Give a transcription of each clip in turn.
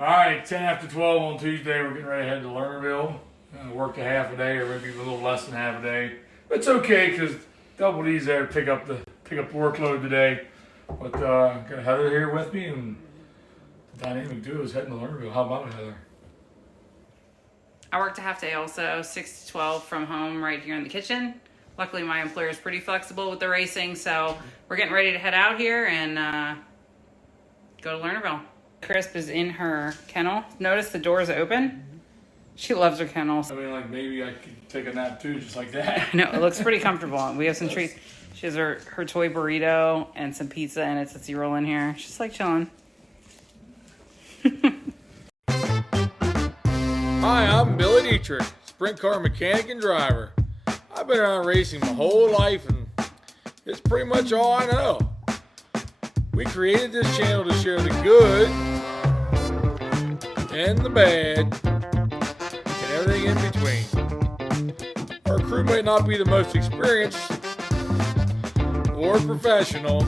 All right, 10 after 12 on Tuesday. We're getting ready to head to Lernerville. Work a half a day, or maybe a little less than half a day. But it's okay because Double D's there to pick up the workload today. But got Heather here with me, and the dynamic duo is heading to Lernerville. How about it, Heather? I worked a half day also, 6 to 12 from home right here in the kitchen. Luckily, my employer is pretty flexible with the racing, so we're getting ready to head out here and go to Lernerville. Crisp is in her kennel. Notice the door's open. She loves her kennels. I mean, like maybe I could take a nap too, just like that. No, it looks pretty comfortable. We have some treats. She has her toy burrito and some pizza and it's a Tootsie-Roll in here. She's like chilling. Hi, I'm Billy Dietrich, sprint car mechanic and driver. I've been around racing my whole life and it's pretty much all I know. We created this channel to share the good and the bad and everything in between. Our crew might not be the most experienced or professional,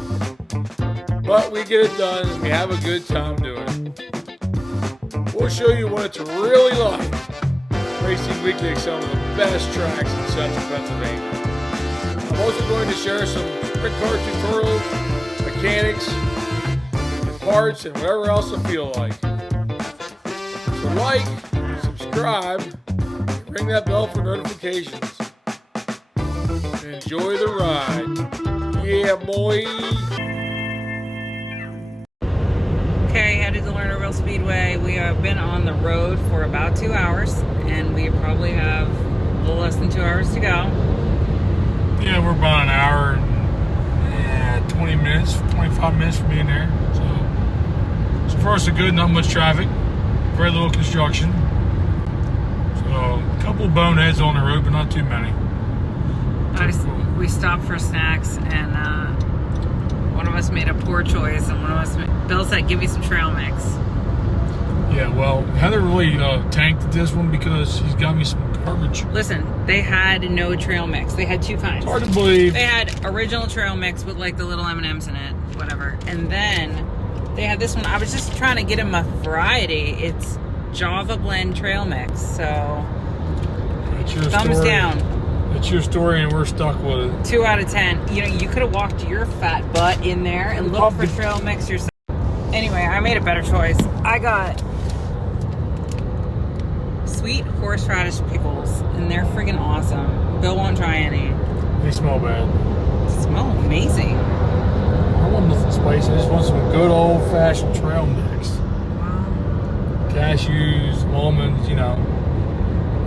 but we get it done and we have a good time doing it. We'll show you what it's really like racing weekly at some of the best tracks in central Pennsylvania. I'm also going to share some sprint car tutorials, mechanics, and parts, and whatever else I feel like. So like, subscribe, and ring that bell for notifications. And enjoy the ride. Yeah, boy. Okay, headed to Lernerville Speedway. We have been on the road for about 2 hours, and we probably have a little less than 2 hours to go. Yeah, we're about an hour and 20 minutes, 25 minutes from being there. So far so good, not much traffic, very little construction. So a couple of boneheads on the road, but not too many. We stopped for snacks, and one of us made a poor choice, and one of us, Bill said, give me some trail mix. Yeah, well, Heather really tanked this one because she's got me some garbage. Listen, they had no trail mix. They had two kinds. Hard to believe. They had original trail mix with like the little M&Ms in it, whatever. And then they had this one. I was just trying to get them a variety. It's Java blend trail mix. So thumbs down. It's your story and we're stuck with it. 2 out of 10. You know, you could have walked your fat butt in there and looked for trail mix yourself. Anyway, I made a better choice. I got sweet horseradish pickles, and they're friggin' awesome. Bill won't try any. They smell bad. They smell amazing. I want nothing spicy. I just want some good old-fashioned trail mix. Wow. Cashews, almonds, you know,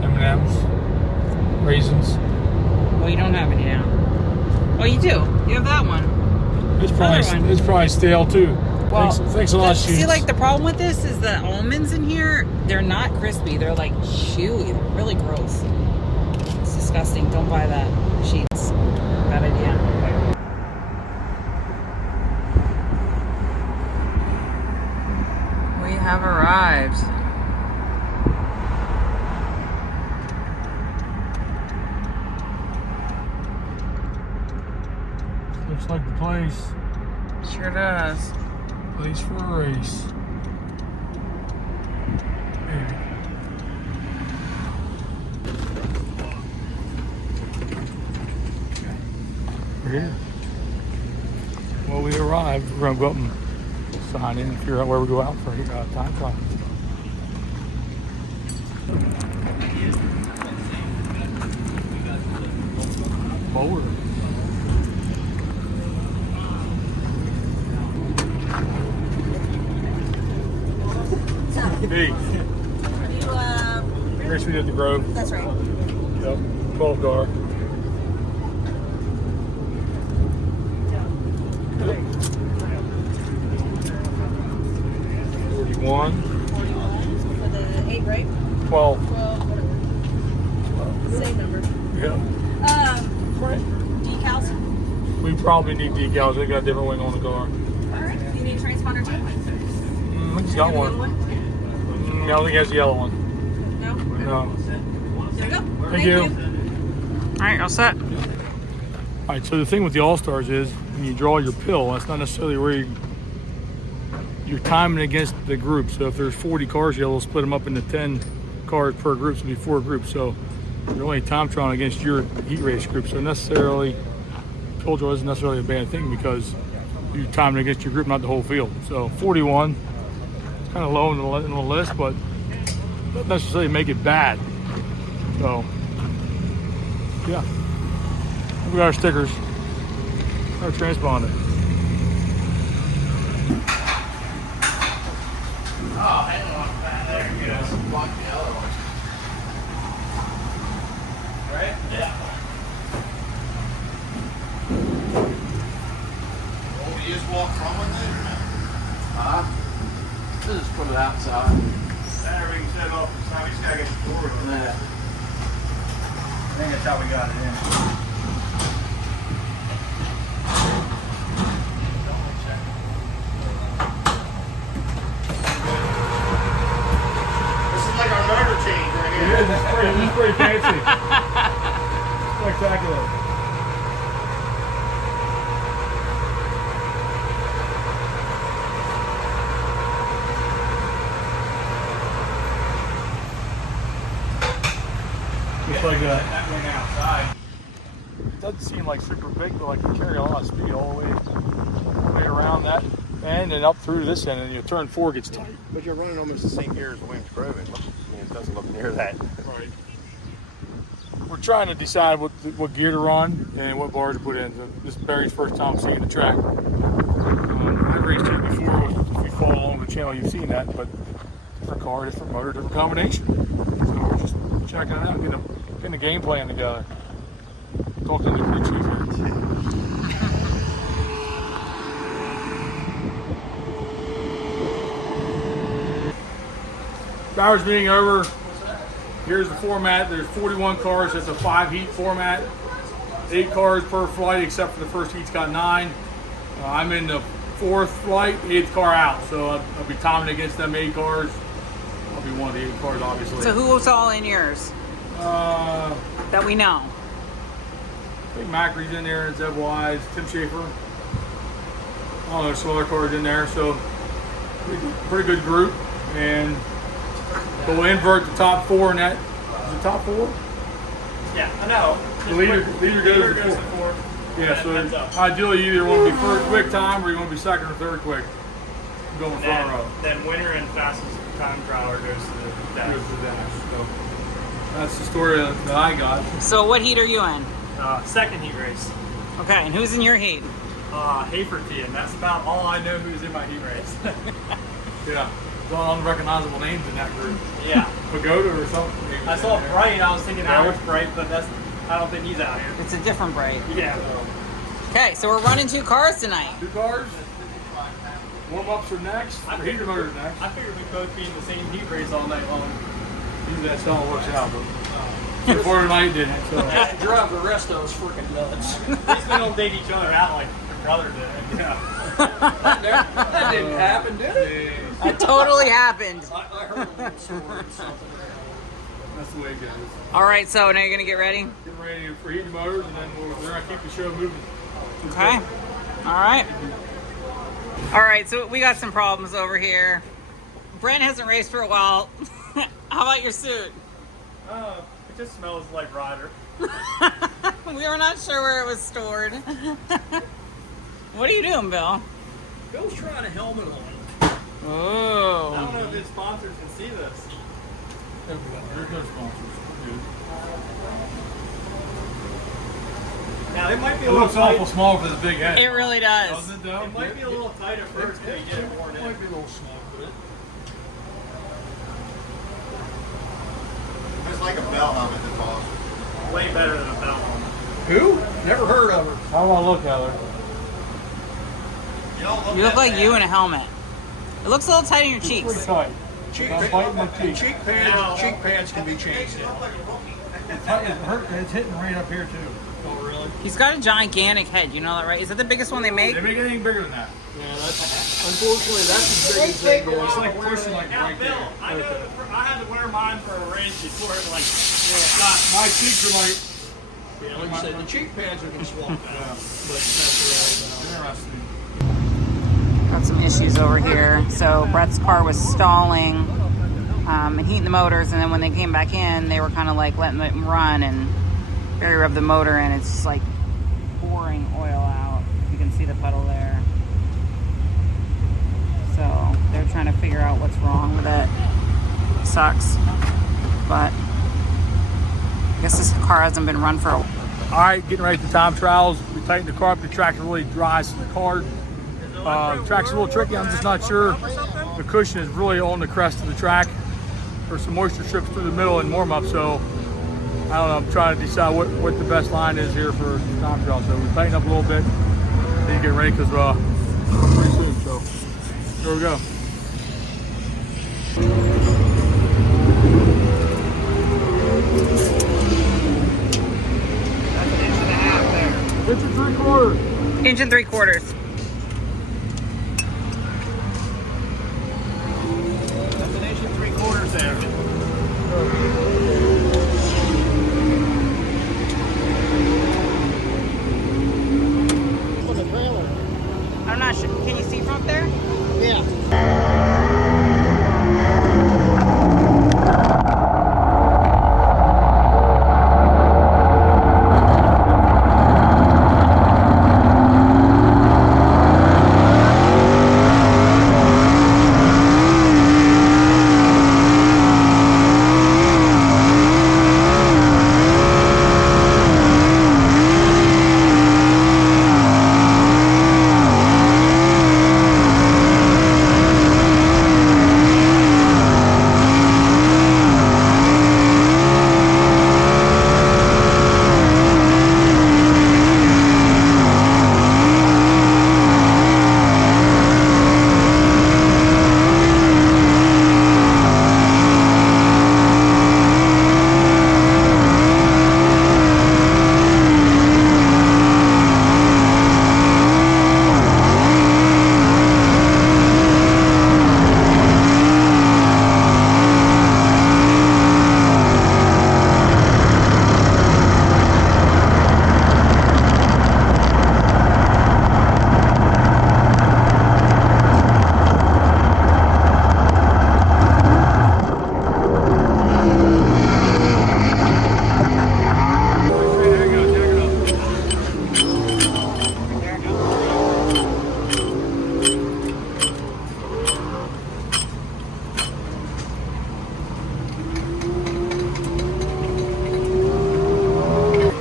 M&Ms, raisins. Well, you don't have any now. Oh, you do. You have that one. It's probably stale too. Well, thanks a lot, Sheets. See, like the problem with this is the almonds in here, they're not crispy. They're like chewy. They're really gross. It's disgusting. Don't buy that, Sheets. Bad idea. We have arrived. Looks like the place. Sure does. Place for a race. Maybe. We're here. Well, we arrived. We're going to go up and sign in and figure out where we go out for time clock. Forward. Hey. Race we did at the Grove. That's right. Yep. 12 car. Yep. 41. For the 8, right? 12. 12. Same number. Yeah. Right. Decals? We probably need decals. We got a different wing on the car. Alright. Do you need a transponder too? I think he's got one. I don't think he has the yellow one. No? No. There we go. Thank you. All right, all set. All right, so the thing with the All-Stars is when you draw your pill, that's not necessarily where you you're timing against the group. So if there's 40 cars, you'll split them up into 10 cars per group, so it'll be 4 groups. So you're only time trialing against your heat race group. So necessarily, ultra isn't necessarily a bad thing because you're timing against your group, not the whole field. So 41, it's kind of low in the list, but doesn't necessarily make it bad. So yeah, we got our stickers, our transponder. Oh, hang on. There you go. Block the other one. Right? Yeah. Oh, you just walk from with it or no? Just put it outside. Everything set off the side. We just gotta get the door open. Yeah. I think that's how we got it in. This is like our motor change right here. This is pretty fancy. Spectacular. Just like that. That went outside. It doesn't seem like super big, but like you carry a lot of speed all the way around that end and up through this end, and your turn 4 gets tight. But you're running almost the same gear as Williams Grove. It doesn't look near that. Right. We're trying to decide what gear to run and what bars to put in. So this is Barry's first time seeing the track. I've raced here before. If you follow along the channel, you've seen that, but different car, different motor, different combination. So we're just checking it out, getting a game plan together. Talking to the crew chief here. Hours meeting over. Here's the format. There's 41 cars. It's a 5-heat format. 8 cars per flight, except for the first heat's got 9. I'm in the 4th flight, 8th car out. So I'll be timing against them 8 cars. I'll be one of the 8 cars, obviously. So who's all in yours that we know? I think Macri's in there, and Zeb Wise, Tim Schaefer. All those other cars in there, so pretty good group. And we'll invert the top 4 in that. Is it top 4? Yeah, I know. The leader goes to 4. Yeah, so ideally you either want to be first quick time or you want to be second or third quick. Going front row. Then winner and fastest time trialer goes to the dash. Goes to the dash. So that's the story that I got. So what heat are you in? Second heat race. Okay, and who's in your heat? Haferty, and that's about all I know who's in my heat race. Yeah. There's all unrecognizable names in that group. Yeah. Pagoda or something. I saw Bright, I was thinking Alex Bright, but I don't think he's out here. It's a different Bright. Yeah. Okay, so we're running 2 cars tonight. 2 cars. Warm-ups are next. The heater motor's next. I figured we'd both be in the same heat race all night long. Usually that's how it works out, but before tonight didn't. So. Drive the rest of us freaking nuts. At least we don't date each other out like your brother did. Yeah. That didn't happen, did it? It totally happened. I heard a little story or something. That's the way it goes. All right, so now you're gonna get ready. Get ready for heating motors, and then we're gonna keep the show moving. Okay. All right. All right, so we got some problems over here. Brent hasn't raced for a while. How about your suit? It just smells like Ryder. We were not sure where it was stored. What are you doing, Bill? Bill's trying a helmet on. I Oh. don't know if his sponsors can see this. There we go. There's no sponsors. Good. Now it might be It a little looks tight. awful small for this big head. It really does. Doesn't it, though? It might be a little tight at first until you get it worn It in. might be a little small, but it's like a bell helmet that's awesome. Way better than a bell one. Who? Never heard of her. How do I look, Heather? You look like you in a helmet. It looks a little tight in your Pretty cheeks. tight. Cheek, I'm biting my cheek. cheek pads can be changed. It's hitting right up here, too. Oh, really? He's got a gigantic head. You know that, right? Is that the biggest one they make? They make anything bigger than that. Yeah, unfortunately, that's as big as they go. It's like pushing like Now, right Bill, there. I know I had to wear mine for a race before it My cheeks are like Yeah, like you said, the cheek pads are going to swap out. But that's interesting. Okay, having some issues over here. So Brett's car was stalling and heating the motors, and then when they came back in, they were kind of like letting it run, and Barry rubbed the motor and it's just like pouring oil out. You can see the puddle there. So they're trying to figure out what's wrong with it. Sucks, but I guess this car hasn't been run for a while. All right, getting ready for time trials. We tightened the car up. The track's really dry, so the car track's a little tricky. I'm just not sure. The cushion is really on the crest of the track. There's some moisture strips through the middle and warm up, so I don't know. I'm trying to decide what the best line is here for time trials. So we tighten up a little bit. Then get ready because pretty soon. So here we go. Inch and 3/4. Inch and 3/4. That's an inch and 3/4 there. For the trailer. I'm not sure. Can you see from up there? Yeah.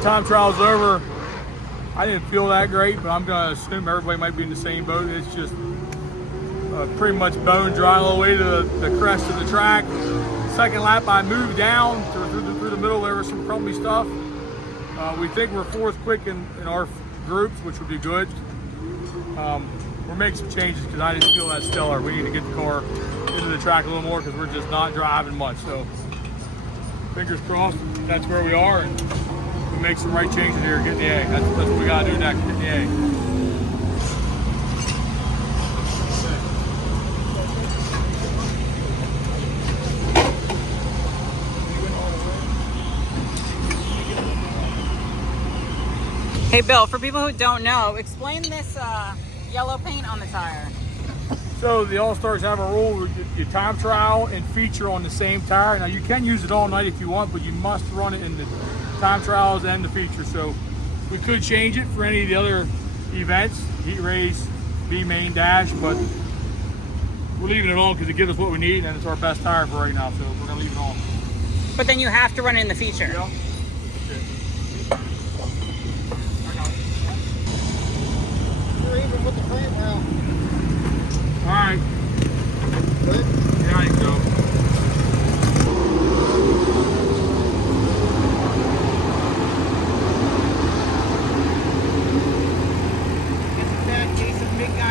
Time trial's over. I didn't feel that great, but I'm gonna assume everybody might be in the same boat. It's just pretty much bone dry all the way to the crest of the track. Second lap, I moved down through the middle. There was some crumbly stuff. We think we're fourth quick in our groups, which would be good. We're making some changes because I didn't feel that stellar. We need to get the car into the track a little more because we're just not driving much. So fingers crossed, that's where we are. And we make some right changes here, get in the A. That's what we gotta do next, get in the A. Hey Bill, for people who don't know, explain this yellow paint on the tire. So the All-Stars have a rule, your time trial and feature on the same tire. Now you can use it all night if you want, but you must run it in the time trials and the feature. So we could change it for any of the other events, heat race, B main dash, but we're leaving it on because it gives us what we need and it's our best tire for right now, so we're gonna leave it on. But then you have to run it in the feature. Yeah. You're even with the frame now. All right. Good. Yeah, I think so. Isn't that Jason big guy?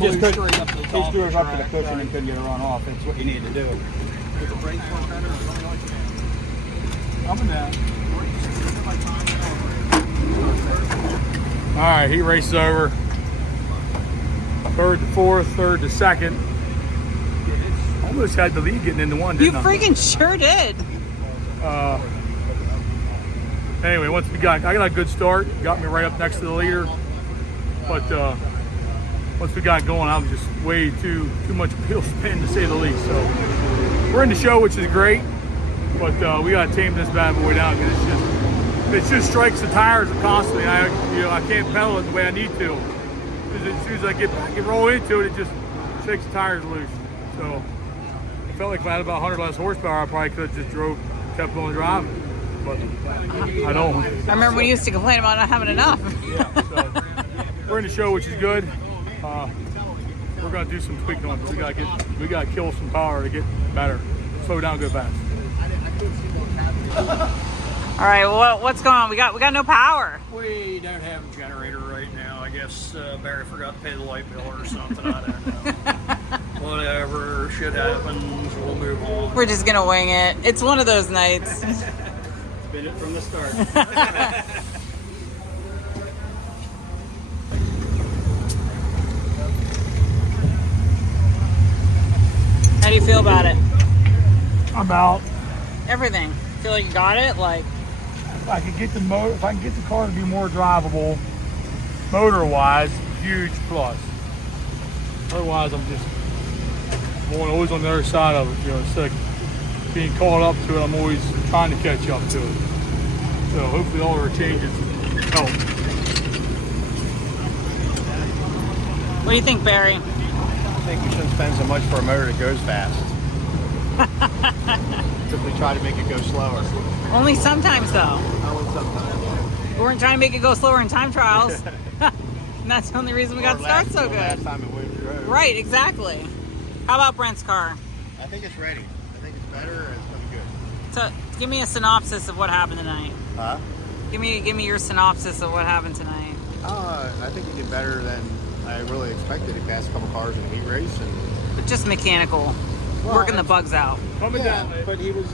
just blew couldn't. straight up to the He top threw of it the up to the track, cushion right. and couldn't get it run off. That's what you need to do. Did the brakes work better or something like that? Up and down. All right, he races over. Third to fourth, third to second. Almost had the lead getting into one, You didn't freaking sure did. I? Anyway, I got a good start. Got me right up next to the leader. But once we got going, I was just way too much wheel spin to say the least. So we're in the show, which is great. But we got to tame this bad boy down because it just strikes the tires constantly. I can't pedal it the way I need to. As soon as I get back and roll into it, it just shakes the tires loose. So I felt like if I had about 100 less horsepower, I probably could have just kept on driving. But I don't. I remember when you used to complain about not having enough. Yeah. So we're in the show, which is good. We're gonna do some tweaking on it. We gotta kill some power to get better. Slow down, go fast. All right, well, what's going on? We got no power. We don't have a generator right now. I guess Barry forgot to pay the light bill or something. I don't know. Whatever, shit happens. We'll move on. We're just gonna wing it. It's one of those nights. It's been it from the start. How do you feel about it? I'm out. Everything. Feel like you got it? Like, If I can get the car to be more drivable, motor-wise, huge plus. Otherwise, I'm just always on the other side of it. Instead of being caught up to it, I'm always trying to catch up to it. So hopefully all our changes help. what do you think, Barry? I think we shouldn't spend so much for a motor that goes fast. Simply try to make it go slower. Only sometimes, though. Only sometimes. We weren't trying to make it go slower in time trials. And that's the only reason we got to start so Last good. time it went through. Right, exactly. How about Brent's car? I think it's ready. I think it's better and it's going to be good. So, give me a synopsis of what happened tonight. Huh? Give me your synopsis of what happened tonight. I think he did better than I really expected. He passed a couple cars in the heat race. But just mechanical. Working the bugs out. But he was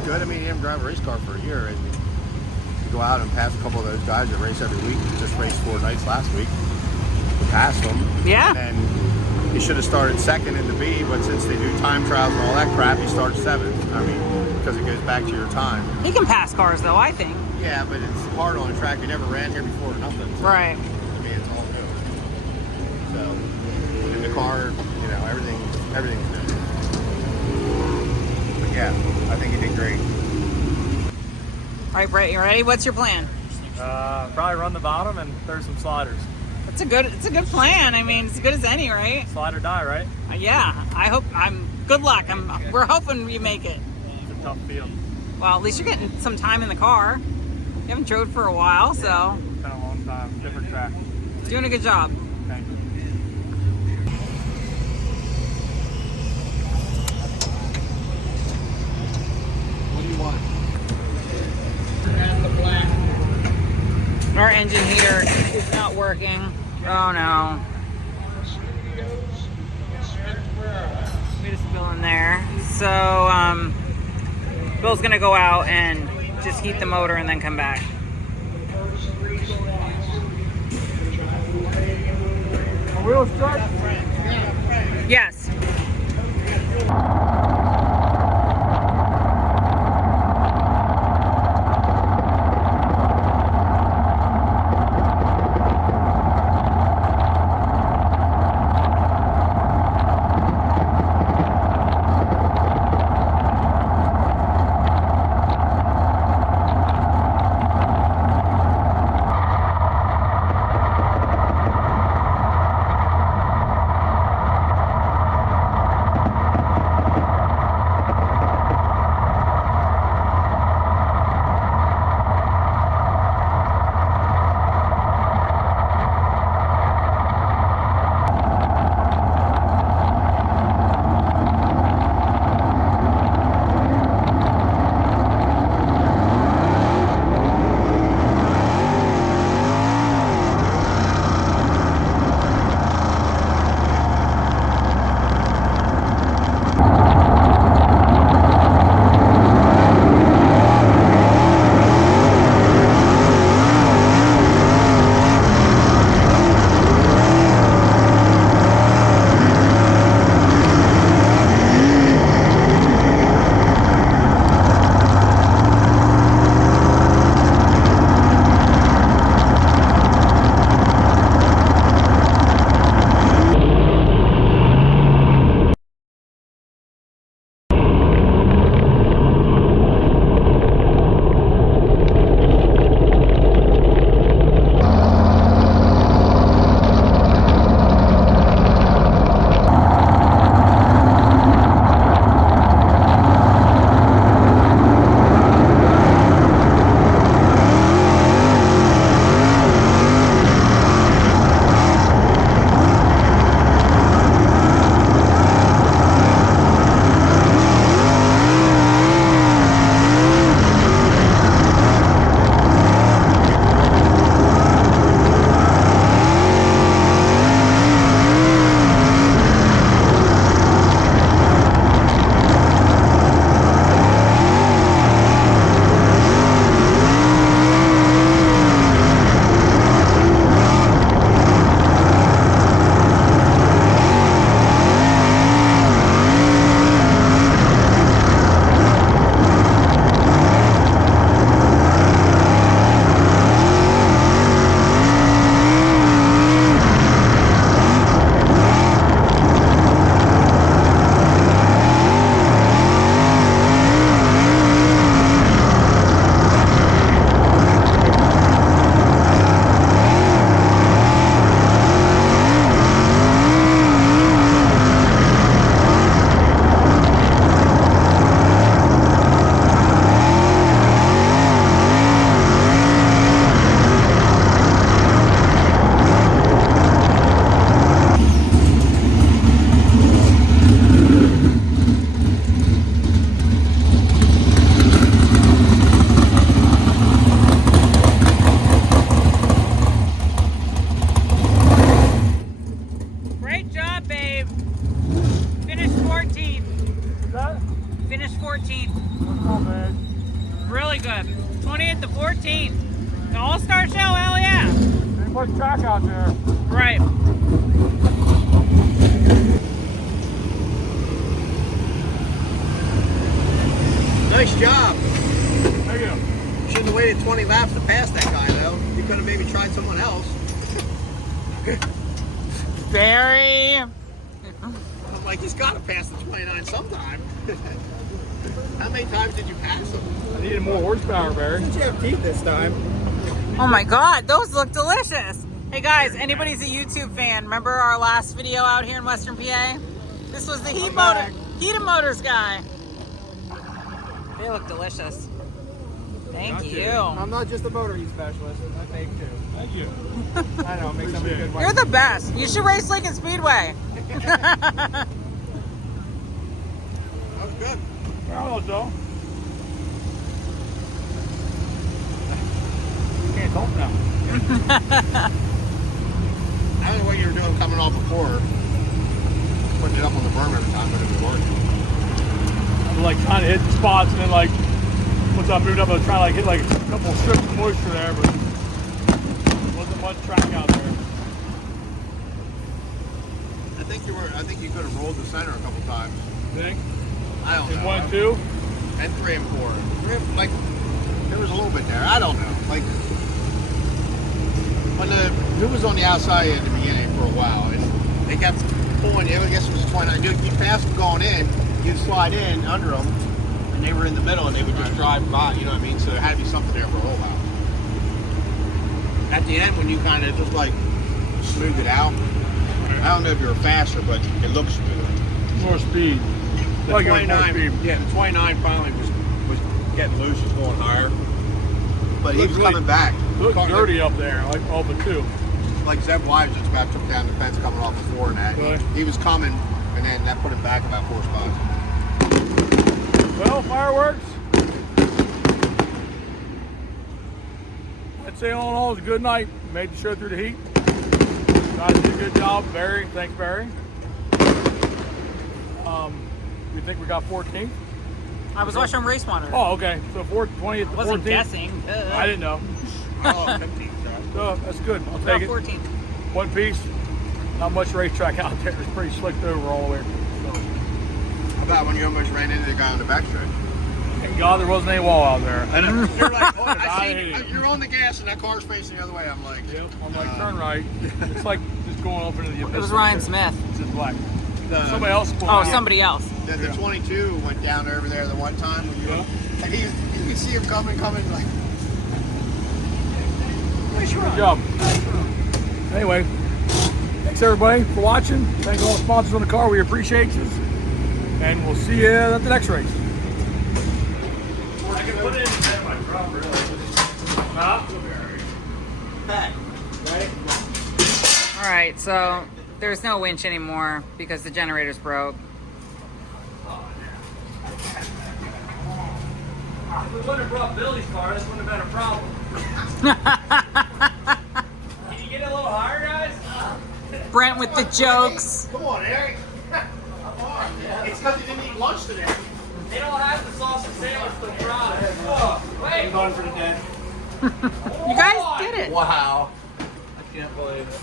good. I mean, he didn't drive a race car for a year. And you go out and pass a couple of those guys that race every week. He just raced 4 nights last week. He passed them. Yeah. And he should have started second in the B, but since they do time trials and all that crap, he starts 7th. I mean, because it goes back to your time. He can pass cars, though, I think. Yeah, but it's hard on a track. You never ran here before or nothing. So, Right. I mean, it's all new. So, in the car, everything's new. But yeah, I think he did great. All right, Brett, you ready? What's your plan? Probably run the bottom and throw some sliders. It's a good plan. I mean, it's as good as any, right? Slide or die, right? Yeah. Good luck. We're hoping you make it. It's a tough field. Well, at least you're getting some time in the car. You haven't drove for a while, so It's been a long time. Different track. doing a good job. Thank you. What do you want? Our engine heater is not working. Oh no. We just spill in there. So, Bill's gonna go out and just heat the motor and then come back. Wheel start. Yes. Finished 14th. Really good. 20th to 14th. The All-Star show, hell yeah. There's much track out there. Right. Nice job. Thank you. Shouldn't have waited 20 laps to pass that guy, though. You could have maybe tried someone else. Barry. I'm like, he's got to pass the 29 sometime. How many times did you pass him? I needed more horsepower, Barry. Since you have teeth this time. Oh my God, those look delicious. Hey guys, anybody's a YouTube fan, remember our last video out here in Western PA? This was the heated motors guy. They look delicious. Thank you. I'm not just a motoring specialist. I think too. Thank you. I know, make somebody good. You're the best. You should race Lincoln Speedway. That was good. Well, though. Can't talk now. I don't know what you were doing coming off before. Putting it up on the berm every time, but it was working. I was like trying to hit the spots, and then like once I moved up, I was trying to like hit like a couple of strips of moisture there, but wasn't much track out there. I think you could have rolled the center a couple times. You think? I don't In know. 1 and 2. And 3 and 4. Like, there was a little bit there. I don't know. Like, when it was on the outside at the beginning for a while, and they kept pulling. I guess it was 29. You passed them going in, you'd slide in under them, and they were in the middle, and they would just drive by. You know what I mean? So there had to be something there for a whole while. At the end, when you kind of just like smoothed it out, I don't know if you were faster, but it looked smoother. More speed. The Like it was more 29, speed. yeah, the 29 finally was getting loose, was going higher. But he was Looked really- coming back. Looked dirty up there, like all but 2. Like Zeb Wives just about took down the fence coming off the 4 and that. Really? He was coming, and then that put him back about 4 spots. Well, fireworks. I'd say all in all, it was a good night. Made the show through the heat. Guys did a good job. Barry, thanks, Barry. You think we got 14th? I was watching Race Monitor. Oh, okay. So 20th to Wasn't 14th. guessing. I didn't know. Oh, 15th. So that's good. I'll About take it. 14th. One piece. Not much racetrack out there. It's pretty slicked over all the way. So, How about when you almost ran into the guy on the backstretch? thank God there wasn't any wall out there. I know. You're like, oh, I I hate see, it. you're on the gas and that car's facing the other way. I'm like, Yep. I'm like, turn right. It's like just going off into the abyss. It was right Ryan there. Smith. It's in black. the, Somebody else pulled Oh, out. somebody else. the 22 went down over there the one time when you Yeah. and you could see him coming like. Good job. Anyway, thanks everybody for watching. Thank all the sponsors on the car. We appreciate you. And we'll see you at the next race. I can put it in my drop really. All right, so there's no winch anymore because the generator's broke. If we wouldn't have brought Billy's car, this wouldn't have been a problem. Can you get it a little higher, guys? Brent with the jokes. Come on, Eric. It's because he didn't eat lunch today. They don't have the sausage sandwich for the fries. Wait! I'm going for the dead. You guys did it. Wow. I can't believe it.